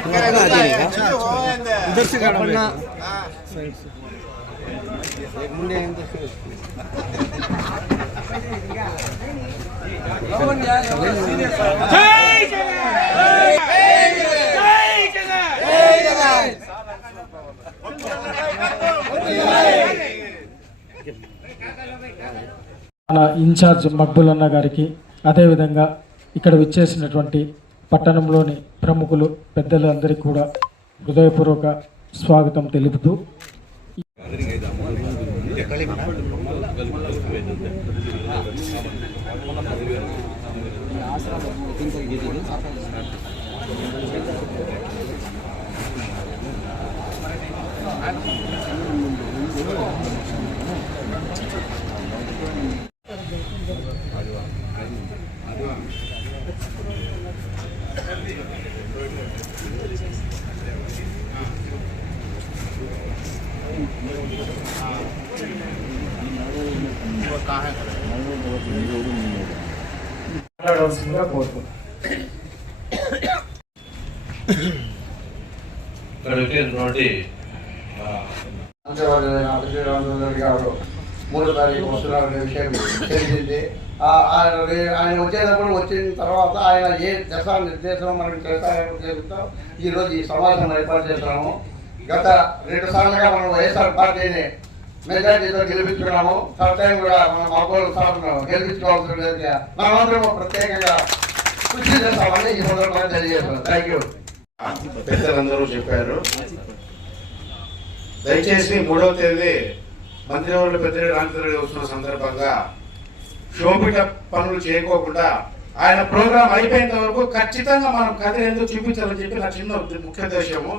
మన ఇన్ఛార్జ్ మక్బుల్ అన్న గారికి, అదేవిధంగా ఇక్కడ విచ్చేసినటువంటి పట్టణంలోని ప్రముఖులు పెద్దలు అందరికీ కూడా హృదయపూర్వక స్వాగతం తెలుపుతూ మాట్లాడవలసిందిగా కోరుతున్నాను. గారు 3వ తారీఖు వస్తున్నారనే విషయం తెలిసింది. ఆయన వచ్చేటప్పుడు వచ్చిన తర్వాత ఆయన ఏ దశా నిర్దేశం మనకు చేస్తారనే ఉద్దేశంతో ఈరోజు ఈ సమావేశం ఏర్పాటు చేస్తున్నాము. గత 2 సార్లుగా మనం వైఎస్ఆర్ పార్టీని మెజార్టీతో గెలిపించుకున్నాము. ఫస్ట్ టైం కూడా మనం మగోళ్ళు సార్లు గెలిపించుకోవాల్సిన లేదుగా మనమందరం ప్రత్యేకంగా కృషి చేస్తామని ఈ సందర్భంగా తెలియజేస్తున్నాం. Thank you. పెద్దలందరూ చెప్పారు. దయచేసి 3వ తేదీ మంత్రివర్యులు పెద్దిరెడ్డి రామచంద్రరెడ్డి వస్తున్న సందర్భంగా శోభిత పనులు చేయకోకుండా ఆయన ప్రోగ్రాం అయిపోయేంత వరకు ఖచ్చితంగా మనం కథ ఎందుకు చూపించాలని చెప్పి నా చిన్న ముఖ్య ఉద్దేశము.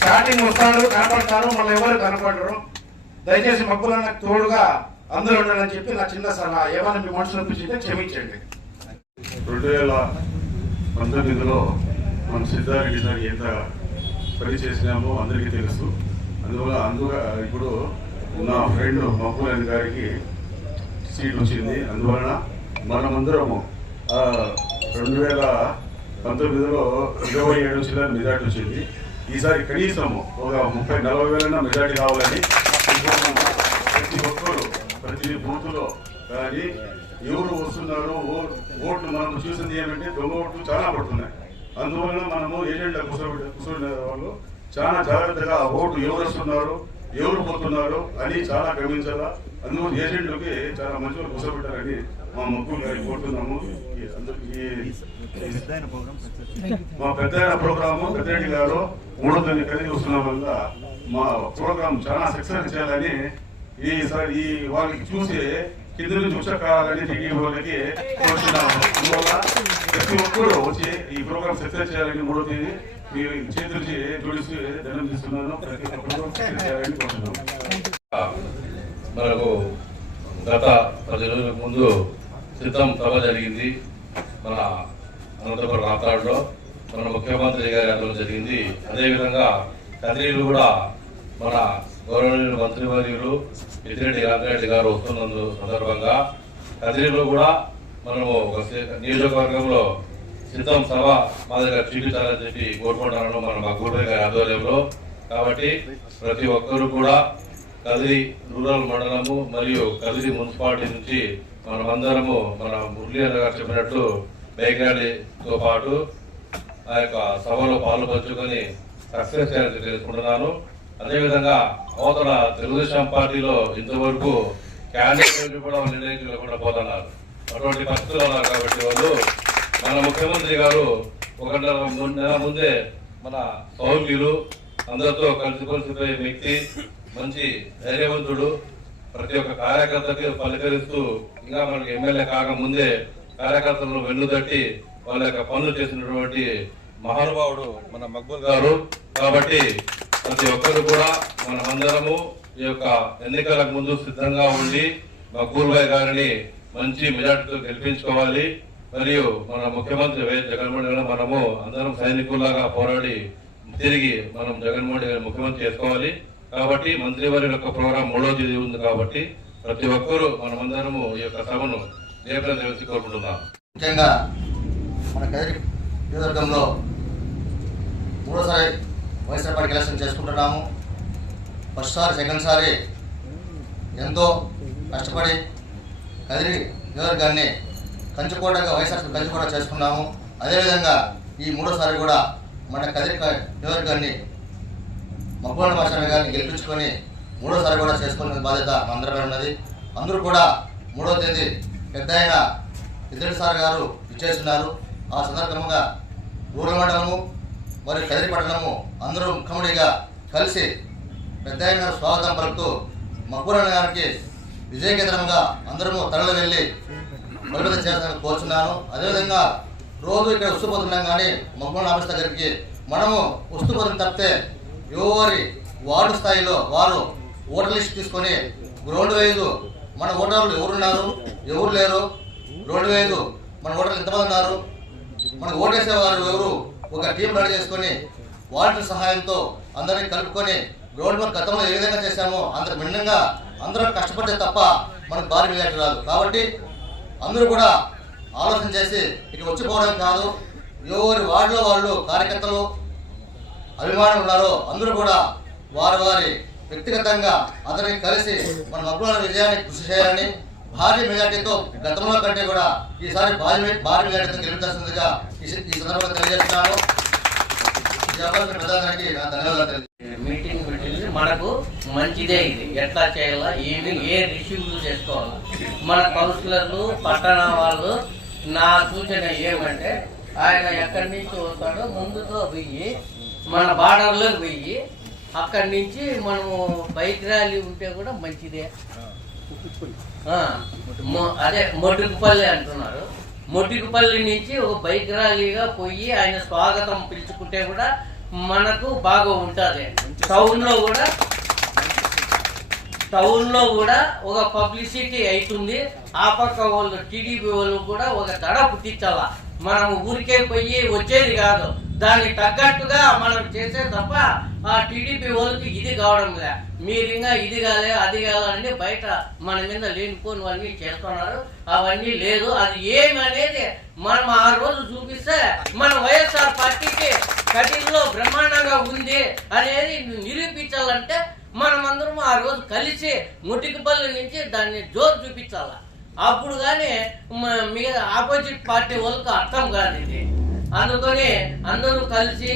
స్టార్టింగ్ వస్తాడు, కనపడతారు, మళ్ళీ ఎవరు కనపడరు. దయచేసి మక్కులకు తోడుగా అందరూ ఉండాలని చెప్పి నా చిన్న సలహా. ఏమైనా మీ మనసులో అనిపించింటే క్షమించండి. 2019లో మన సిద్ధారెడ్డి సార్ ఎంత పని చేసినామో అందరికీ తెలుసు. అందువల్ల ఇప్పుడు నా ఫ్రెండ్ మక్కులని గారికి సీట్ వచ్చింది. అందువలన మనమందరము 2019లో 27 చిల్లర మెజార్టీ వచ్చింది. ఈసారి కనీసము ఒక 30-40 వేలైనా మెజార్టీ కావాలని ప్రతి ఒక్కరు ప్రతి బూత్లో కానీ ఎవరు వస్తున్నారు ఓట్లు మనం చూసింది ఏమంటే దొంగ ఓట్లు చాలా పడుతున్నాయి. అందువలన మనము ఏజెంట్ల కూర్చునే వాళ్ళు చాలా జాగ్రత్తగా ఓటు ఎవరు వస్తున్నారు ఎవరు పోతున్నారు అని చాలా గమనించాలా. అందువల్ల ఏజెంట్లకి చాలా మంచిగా కూర్చోబెట్టాలని మా మక్కులు గారికి కోరుతున్నాము. మా పెద్ద ప్రోగ్రాము పెద్దరెడ్డి గారు 3వ తేదీ కలిగి వస్తున్న వల్ల మా ప్రోగ్రాం చాలా సక్సెస్ చేయాలని ఈసారి వాళ్ళకి చూసి కింద నుంచి ఉచ్చకాలని టీడీ వాళ్ళకి కోరుతున్నాము. అందువల్ల ప్రతి ఒక్కరు వచ్చి ఈ ప్రోగ్రాం సక్సెస్ చేయాలని 3వ తేదీ మీ చేతులకి జోడిసి ధనం తీస్తున్నాను. ప్రతి ఒక్కరు సక్సెస్ చేయాలని కోరుతున్నాము. మనకు గత 10 రోజుల ముందు సిద్ధం సభ జరిగింది మన అనంతపురం రాప్తాడులో. మన ముఖ్యమంత్రి గారి ఆధ్వర్యంలో జరిగింది. అదేవిధంగా కదిరీలు కూడా మన గౌరవనీయులు మంత్రివర్యులు పెద్దిరెడ్డి రామచంద్రరెడ్డి గారు వస్తున్నందు సందర్భంగా కదిరీలో కూడా మనము ఒక నియోజకవర్గంలో సిద్ధం సభ మాదిరిగా చూపించాలని చెప్పి కోరుకుంటున్నాను మన మక్బూల్ గారి ఆధ్వర్యంలో. కాబట్టి ప్రతి ఒక్కరూ కూడా కదిరి రూరల్ మండలము మరియు కదిరి మున్సిపాలిటీ నుంచి మనమందరము మన మురళీ గారు చెప్పినట్లు బైక్ ర్యాలీతో పాటు ఆ యొక్క సభలో పాల్పంచుకొని సక్సెస్ చేయాలని తెలుసుకుంటున్నాను. అదేవిధంగా అవతల తెలుగుదేశం పార్టీలో ఇంతవరకు క్యాండిడేట్ కూడా నిర్ణయించకుండా పోతున్నారు. అటువంటి పరిస్థితులు ఉన్నారు. కాబట్టి వాళ్ళు మన ముఖ్యమంత్రి గారు 1 నెల ముందే మన సౌమ్యులు అందరితో కలిసిపోయే వ్యక్తి, మంచి ధైర్యవంతుడు, ప్రతి ఒక్క కార్యకర్తకి పలకరిస్తూ ఇంకా మనకి ఎమ్మెల్యే కాకముందే కార్యకర్తలను వెన్నుదట్టి వాళ్ళ యొక్క పనులు చేసినటువంటి మహానుభావుడు మన మక్బూల్ గారు. కాబట్టి ప్రతి ఒక్కరు కూడా మనమందరము ఈ యొక్క ఎన్నికలకు ముందు సిద్ధంగా ఉండి మక్బూల్ భాయ్ గారిని మంచి మెజార్టీతో గెలిపించుకోవాలి. మరియు మన ముఖ్యమంత్రి వైఎస్ జగన్మోహన్ గారు మనము అందరం సైనికుల్లాగా పోరాడి తిరిగి మనం జగన్మోహన్ గారిని ముఖ్యమంత్రి చేసుకోవాలి. కాబట్టి మంత్రివర్యుల యొక్క ప్రోగ్రాం 3వ తేదీ ఉంది. కాబట్టి ప్రతి ఒక్కరూ మనమందరము ఈ యొక్క సభను జయప్రదం చేసి కోరుకుంటున్నాం. ముఖ్యంగా మన కదిరి నియోజకవర్గంలో మూడోసారి వైఎస్ఆర్ పార్టీ ఎలక్షన్ చేసుకుంటున్నాము. ఫస్ట్ సారి సెకండ్ సారి ఎంతో కష్టపడి కదిరి నియోజకవర్గాన్ని కంచుకోటగా వైఎస్ఆర్ కంచుకోట చేసుకున్నాము. అదేవిధంగా ఈ మూడోసారి కూడా మన కదిరి నియోజకవర్గాన్ని మక్కువల భాష గారిని గెలిపించుకొని మూడోసారి కూడా చేసుకునే బాధ్యత అందరిపై ఉన్నది. అందరూ కూడా 3వ తేదీ పెద్ద అయిన ఇద్దరు సార్ గారు ఇచ్చేస్తున్నారు. ఆ సందర్భంగా రూరల్ మండలము మరియు కదిరి పట్టణము అందరూ ముఖ్యమంత్రిగా కలిసి పెద్ద అయిన స్వాగతం పలుకుతూ మక్కువల గారికి విజయకేతనంగా అందరము తరలి వెళ్ళి బలపతి చేయాలని కోరుచున్నాను. అదేవిధంగా రోజు ఇక్కడ వస్తుపోతున్నాం కానీ మక్కువల ఆఫీస్ దగ్గరికి మనము వస్తుపోతున్న తప్పితే ఎవరి వార్డు స్థాయిలో వారు ఓటర్ లిస్ట్ తీసుకొని గ్రౌండ్ వైజ్ మన ఓటర్లు ఎవరున్నారు ఎవరు లేరు, రోడ్డు వైజ్ మన ఓటర్లు ఎంతమంది ఉన్నారు, మనకు ఓటేసేవారు ఎవరు, ఒక టీం రెడీ చేసుకొని వాలంటీర్ సహాయంతో అందరినీ కలుపుకొని గ్రౌండ్ వర్క్ గతంలో ఏ విధంగా చేశామో అంత భిన్నంగా అందరూ కష్టపడితే తప్ప మనకు భారీ మెజార్టీ రాదు. కాబట్టి అందరూ కూడా ఆలోచన చేసి ఇటు వచ్చిపోవడం కాదు, ఎవరి వార్డులో వాళ్ళు కార్యకర్తలు అభిమానులు ఉన్నారో అందరూ కూడా వారి వ్యక్తిగతంగా అందరినీ కలిసి మన మక్కువల విజయాన్ని కృషి చేయాలని భారీ మెజార్టీతో గతంలో కంటే కూడా ఈసారి భారీ మెజార్టీతో గెలిపించాల్సిందిగా ఈ సందర్భంగా తెలియజేస్తున్నాను. ప్రధానికి నా ధన్యవాదాలు. మీటింగ్ పెట్టింది మనకు మంచిదే. ఇది ఎట్లా చేయాలా ఏమి ఏ రిసీవ్లు చేసుకోవాలా మన కౌన్సిలర్లు పట్టణ వాళ్ళు నా సూచన ఏమంటే ఆయన ఎక్కడి నుంచి వస్తాడో ముందుతో పోయి మన బార్డర్లోకి పోయి అక్కడి నుంచి మనము బైక్ ర్యాలీ ఉంటే కూడా మంచిదే. అదే మొటికుపల్లి అంటున్నారు. మొటికుపల్లి నుంచి ఒక బైక్ ర్యాలీగా పోయి ఆయన స్వాగతం పిలుచుకుంటే కూడా మనకు బాగా ఉంటుంది. టౌన్ లో కూడా ఒక పబ్లిసిటీ అవుతుంది. ఆ పక్క వాళ్ళు టీడీపీ వాళ్ళు కూడా ఒక దడ పుట్టించాలా. మనం ఊరికే పోయి వచ్చేది కాదు, దానికి తగ్గట్టుగా మనం చేసే తప్ప ఆ టీడీపీ వాళ్ళకి ఇది కావడం లే. మీరు ఇంకా ఇది కాలే అది కాలని బయట మన మీద లేనిపోనివన్నీ చేస్తున్నారు. అవన్నీ లేదు. అది ఏమనేది మనం ఆ రోజు చూపిస్తే మన వైఎస్ఆర్ పార్టీకి కదిరిలో బ్రహ్మాండంగా ఉంది అనేది నిరూపించాలంటే మనమందరం ఆ రోజు కలిసి ముటికపల్లి నుంచి దాన్ని జోరు చూపించాల. అప్పుడు కానీ మిగతా ఆపోజిట్ పార్టీ వాళ్ళకి అర్థం కాదు ఇది. అందుకని అందరూ కలిసి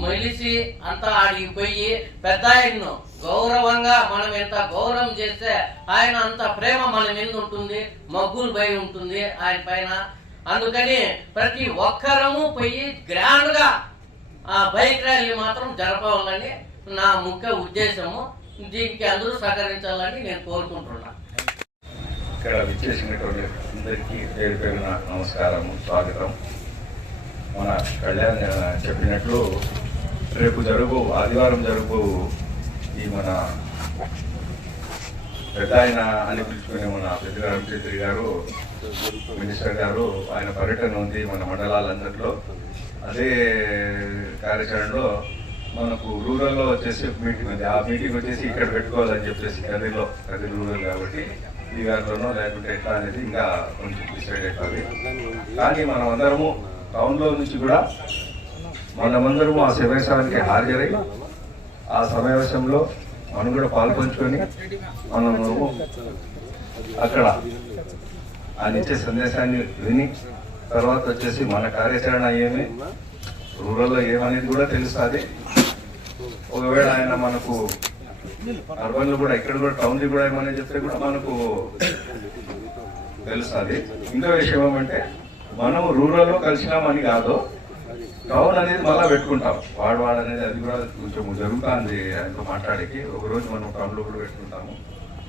మెలిసి అంతా ఆడికి పోయి పెద్ద ఆయన్ను గౌరవంగా మనం ఎంత గౌరవం చేస్తే ఆయన అంత ప్రేమ మన మీద ఉంటుంది, మగ్గులు పై ఉంటుంది ఆయన పైన. అందుకని ప్రతి ఒక్కరము పోయి గ్రాండ్ గా ఆ బైక్ ర్యాలీ మాత్రం జరపాలని నా ముఖ్య ఉద్దేశము. దీనికి అందరూ సహకరించాలని నేను కోరుకుంటున్నా. ఇక్కడ విచ్చేసినటువంటి అందరికీ పేరు పేరున నమస్కారము, స్వాగతం. మన కళ్యాణ్ చెప్పినట్లు రేపు ఆదివారం జరుగు ఈ మన పెద్ద ఆయన అని పిలుచుకునే మన పెద్ద రామచంద్రి గారు మినిస్టర్ గారు ఆయన పర్యటన ఉంది మన మండలాలందరిలో. అదే కార్యాచరణలో మనకు రూరల్లో వచ్చేసి మీటింగ్ ఉంది. ఆ మీటింగ్ వచ్చేసి ఇక్కడ పెట్టుకోవాలని చెప్పేసి కదిరి రూరల్ కాబట్టి ఈ గారిలోనో లేకుంటే ఎట్లా అనేది ఇంకా కొంచెం డిసైడ్ అవుతుంది. కానీ మనం అందరము టౌన్లో నుంచి కూడా మనమందరము ఆ సమావేశానికి హాజరై ఆ సమావేశంలో మనం కూడా పాల్పంచుకొని మనము అక్కడ ఆయన ఇచ్చే సందేశాన్ని విని తర్వాత వచ్చేసి మన కార్యాచరణ ఏమి రూరల్లో ఏమనేది కూడా తెలుస్తుంది. ఒకవేళ ఆయన మనకు అర్బన్లో కూడా ఇక్కడ కూడా టౌన్లో కూడా ఏమని చెప్తే కూడా మనకు తెలుస్తుంది. ఇంకో విషయం ఏమంటే మనం రూరల్లో కలిసినామని కాదు, టౌన్ అనేది మళ్ళీ పెట్టుకుంటాం. వాడు అనేది అది కూడా కొంచెం జరుగుతుంది. ఆయనతో మాట్లాడేకి ఒకరోజు మనం టౌన్లో కూడా పెట్టుకుంటాము.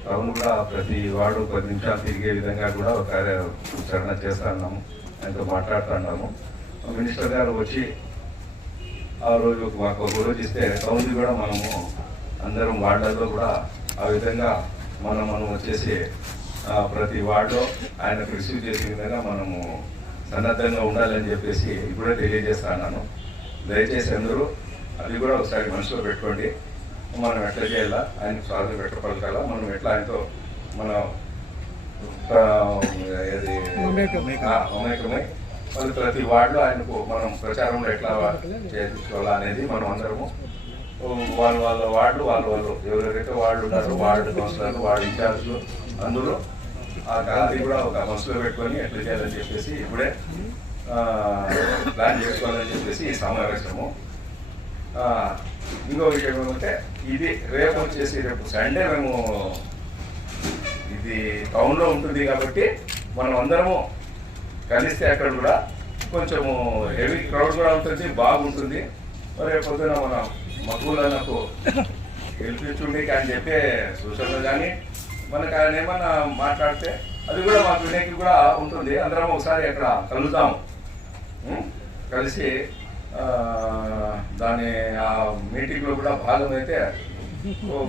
టౌన్ కూడా ప్రతి వాడు 10 నిమిషాలు తిరిగే విధంగా కూడా ఒక కార్యాచరణ చేస్తా ఉన్నాము, ఆయనతో మాట్లాడుతున్నాము. మినిస్టర్ గారు వచ్చి ఆ రోజు మాకు ఒక రోజు ఇస్తే టౌన్ కూడా మనము అందరం వార్డులలో కూడా ఆ విధంగా మనం వచ్చేసి ప్రతి వార్డులో ఆయనకు రిసీవ్ చేసే విధంగా మనము సన్నద్ధంగా ఉండాలని చెప్పేసి ఇప్పుడే తెలియజేస్తున్నాను. దయచేసి అందరూ అది కూడా ఒకసారి మనసులో పెట్టుకోండి. మనం ఎట్లా చేయాలా, ఆయనకు స్వాగతం పెట్టగలగాలా, మనం ఎట్లా ఆయనతో మన మమేకమై మళ్ళీ ప్రతి వార్డులో ఆయనకు మనం ప్రచారంలో ఎట్లా చేయించుకోవాలా అనేది మనం అందరము వాళ్ళ వార్డు వాళ్ళు ఎవరెవరైతే వార్డు ఉన్నారో వార్డు కౌన్సిలర్లు వార్డు ఇన్ఛార్జ్లు అందులో ఆ గాంధీ కూడా ఒక మనసులో పెట్టుకొని ఎట్లా చేయాలని చెప్పేసి ఇప్పుడే ప్లాన్ చేసుకోవాలని చెప్పేసి ఈ సమావేశము. ఇంకో విషయం ఏమంటే ఇది రేపు వచ్చేసి రేపు సండే మేము ఇది టౌన్లో ఉంటుంది కాబట్టి మనం అందరము కలిస్తే అక్కడ కూడా కొంచెము హెవీ క్రౌడ్ కూడా ఉంటుంది, బాగుంటుంది. మరి పొద్దున మనం మక్కువలకు గెలిపించుండి అని చెప్పే సూచనలు కానీ మనకు ఆయన ఏమన్నా మాట్లాడితే అది కూడా మాకు వినేకి కూడా ఉంటుంది. అందరం ఒకసారి అక్కడ కలుద్దాము, కలిసి దాని ఆ మీటింగ్లో కూడా భాగమైతే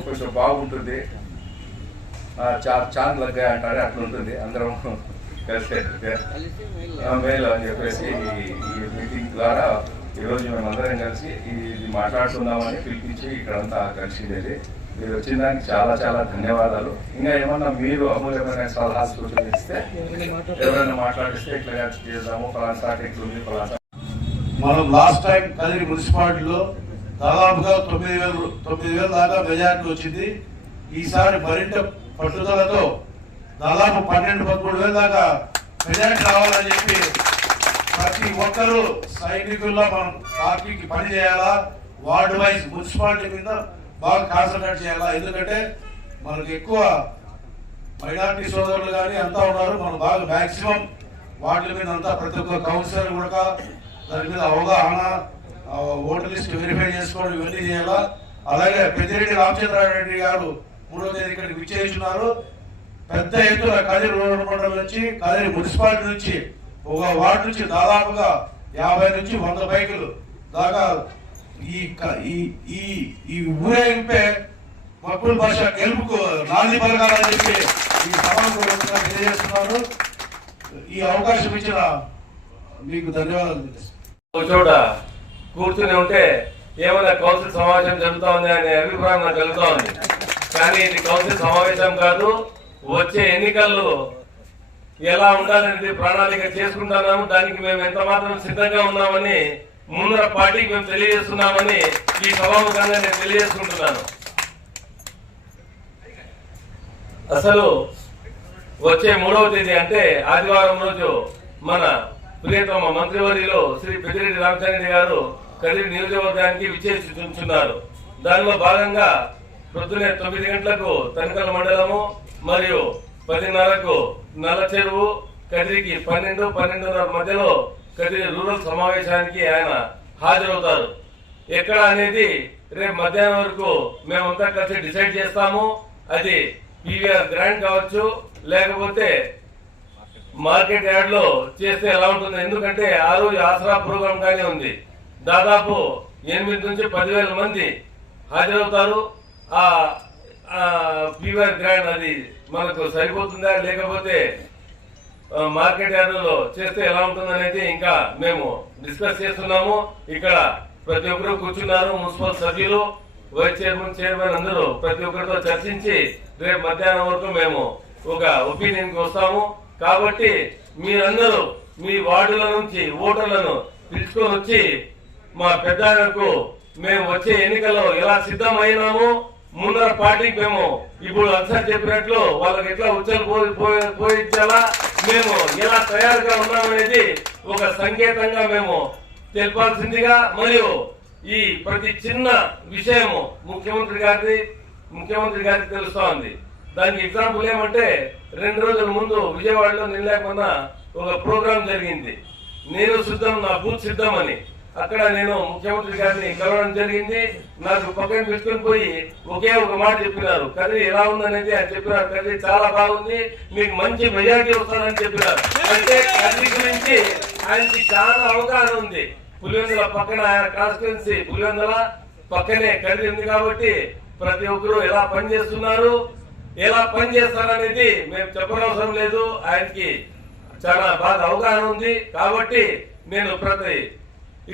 కొంచెం బాగుంటుంది. చాంద్ లగ్గా అంటారే అట్లా ఉంటుంది. అందరం కలిసి మేలు అని చెప్పేసి ఈ మీటింగ్ ద్వారా ఈరోజు మేమందరం కలిసి ఇది మాట్లాడుతున్నామని పిలిపించి ఇక్కడంతా కలిసింది. మీరు వచ్చిన దానికి చాలా చాలా ధన్యవాదాలు. ఇంకా ఏమన్నా మీరు అమూల్యమైన సలహా సూచనలు ఇస్తే ఎవరైనా మాట్లాడిస్తే ఇట్లా చేద్దాము, ఫలానా సాటి ఇట్లుంది ఫలానా. మనం లాస్ట్ టైం కదిరి మున్సిపాలిటీలో దాదాపుగా 9,000 దాకా మెజార్టీ వచ్చింది. ఈసారి మరింత పట్టుదలతో దాదాపు 12-13,000 దాకా మెజార్టీ రావాలని చెప్పి ప్రతి ఒక్కరూ సైనికుల్లో మనం పార్టీకి పని చేయాలా, వార్డు వైజ్ మున్సిపాలిటీ మీద బాగా కాన్సన్ట్రేట్ చేయాలా. ఎందుకంటే మనకు ఎక్కువ మైనారిటీ సోదరులు కానీ అంతా ఉన్నారు. మనం బాగా మ్యాక్సిమం వార్డుల మీద అంతా ప్రతి ఒక్క కౌన్సిలర్ కూడా దాని మీద అవగాహన, ఓటర్ లిస్ట్ వెరిఫై చేసుకోవడం ఇవన్నీ చేయాలా. అలాగే పెద్దిరెడ్డి రామచంద్రారెడ్డి గారు 3వ తేదీ ఇక్కడికి విచ్చేస్తున్నారు. పెద్ద ఎత్తున కదిరి రూరల్ మండలం నుంచి కదిరి మున్సిపాలిటీ నుంచి ఒక వార్డు నుంచి దాదాపుగా 50 నుంచి 100 బైకులు దాకా ఈ ఊరేగింపే మక్కుల భాష గెలుపుకు నాంది పలకాలని చెప్పి ఈ సభకు తెలియజేస్తున్నారు. ఈ అవకాశం ఇచ్చిన మీకు ధన్యవాదాలు. ఒక చోట కూర్చుని ఉంటే ఏమైనా కౌన్సిల్ సమావేశం జరుగుతా ఉంది అనే అభిప్రాయం నాకు కలుగుతా ఉంది. కానీ ఇది కౌన్సిల్ సమావేశం కాదు, వచ్చే ఎన్నికల్లో ఎలా ఉండాలనేది ప్రణాళిక చేసుకుంటున్నాము. దానికి మేము ఎంత మాత్రం సిద్ధంగా ఉన్నామని ముందర పార్టీకి మేము తెలియజేస్తున్నామని ఈ సభాముఖంగా నేను తెలియజేసుకుంటున్నాను. అసలు వచ్చే 3వ తేదీ అంటే ఆదివారం రోజు మన ప్రియతమ మంత్రివర్యులు శ్రీ పెద్దిరెడ్డి రామచంద్రారెడ్డి గారు కదిరి నియోజకవర్గానికి విచ్చేస్తున్నారు. దానిలో భాగంగా పొద్దునే 9 గంటలకు తనికల మండలము మరియు 10:30కు నల్ల చెరువు, కదిరికి 12-12:30 మధ్యలో కదిరి రూరల్ సమావేశానికి ఆయన హాజరవుతారు. ఎక్కడ అనేది రేపు మధ్యాహ్నం వరకు మేమంతా కలిసి డిసైడ్ చేస్తాము. అది పీవీఆర్ గ్రాండ్ కావచ్చు, లేకపోతే మార్కెట్ యార్డ్ లో చేస్తే ఎలా ఉంటుంది. ఎందుకంటే ఆ రోజు ఆసరా ప్రోగ్రామ్ గానే ఉంది. దాదాపు 8 నుంచి 10,000 మంది హాజరవుతారు. ఆ పీవీఆర్ గ్రాండ్ అది మనకు సరిపోతుందా, లేకపోతే మార్కెట్ యార్డ్ లో చేస్తే ఎలా ఉంటుంది అనేది ఇంకా మేము డిస్కస్ చేస్తున్నాము. ఇక్కడ ప్రతి ఒక్కరు కూర్చున్నారు, మున్సిపల్ సభ్యులు, వైస్ చైర్మన్ అందరూ ప్రతి ఒక్కరితో చర్చించి రేపు మధ్యాహ్నం వరకు మేము ఒక ఒపీనియన్ కి వస్తాము. కాబట్టి మీరందరూ మీ వార్డుల నుంచి ఓటర్లను పిలుచుకొని వచ్చి మా పెద్దలకు మేము వచ్చే ఎన్నికల్లో ఎలా సిద్ధమైనాము, ముందర పార్టీకి మేము ఇప్పుడు అన్సార్ చెప్పినట్లు వాళ్ళకి ఎట్లా ఉచ్చలు పోయించాలా, మేము ఎలా తయారుగా ఉన్నామనేది ఒక సంకేతంగా మేము తెలపాల్సిందిగా, మరియు ఈ ప్రతి చిన్న విషయము ముఖ్యమంత్రి గారికి తెలుస్తా ఉంది. దానికి ఎగ్జాంపుల్ ఏమంటే 2 రోజుల ముందు విజయవాడలో నిన్న ఒక ప్రోగ్రాం జరిగింది. నేను సిద్ధం, నా బూత్ సిద్ధం అని. అక్కడ నేను ముఖ్యమంత్రి గారిని కలవడం జరిగింది. నాకు పక్కన పెట్టుకుని పోయి ఒకే ఒక మాట చెప్పినారు, కదిరి ఎలా ఉందనేది ఆయన చెప్పినారు. కదిరి చాలా బాగుంది, మీకు మంచి మెజారిటీ వస్తుందని చెప్పినారు. అంటే కదిరి గురించి ఆయనకి చాలా అవగాహన ఉంది. పులివెందుల పక్కన ఆయన కాన్స్టిట్యున్సీ పులివెందుల పక్కనే కదిరి ఉంది కాబట్టి ప్రతి ఒక్కరు ఎలా పనిచేస్తున్నారు, ఎలా పనిచేస్తారనేది మేము చెప్పనవసరం లేదు. ఆయనకి చాలా బాగా అవగాహన ఉంది. కాబట్టి నేను ప్రతి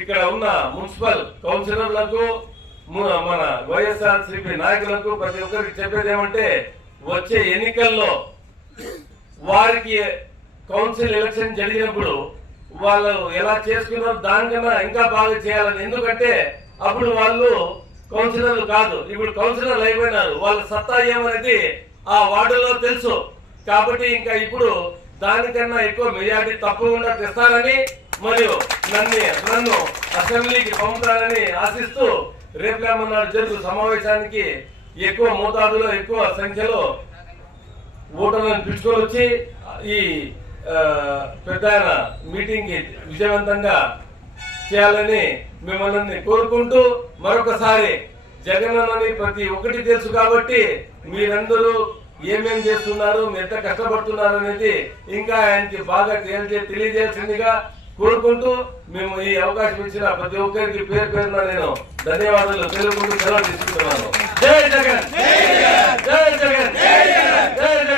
ఇక్కడ ఉన్న మున్సిపల్ కౌన్సిలర్లకు, మన వైఎస్ఆర్సీపీ నాయకులకు ప్రతి ఒక్కరికి చెప్పేది ఏమంటే, వచ్చే ఎన్నికల్లో వారికి కౌన్సిల్ ఎలక్షన్ జరిగినప్పుడు వాళ్ళు ఎలా చేసుకున్నారో దానికన్నా ఇంకా బాగా చేయాలని. ఎందుకంటే అప్పుడు వాళ్ళు కౌన్సిలర్లు కాదు, ఇప్పుడు కౌన్సిలర్లు అయిపోయినారు. వాళ్ళ సత్తా ఏమనేది ఆ వార్డులో తెలుసు. కాబట్టి ఇంకా ఇప్పుడు దానికన్నా ఎక్కువ మెజార్టీ తప్పకుండా తెస్తారని మరియు నన్ను అసెంబ్లీకి పంపుతారని ఆశిస్తూ రేపు నాడు జరుగు సమావేశానికి ఎక్కువ మోతాదులో ఎక్కువ సంఖ్యలో ఓటర్లను పిలుచుకొని వచ్చి ఈ పెద్ద మీటింగ్ కి విజయవంతంగా చేయాలని మిమ్మల్ని కోరుకుంటూ మరొకసారి జగనన్నని ప్రతి ఒక్కటి తెలుసు కాబట్టి మీరందరూ ఏమేం చేస్తున్నారు, మీరు ఎంత కష్టపడుతున్నారు అనేది ఇంకా ఆయనకి బాగా తెలియజేయాల్సిందిగా కోరుకుంటూ మేము ఈ అవకాశం ఇచ్చిన ప్రతి ఒక్కరికి పేరు పేరున నేను ధన్యవాదాలు తెలుపుకుంటూ సెలవు తీసుకుంటున్నాను. జై జగన్, జై జగన్, జై జగన్, జై జగన్.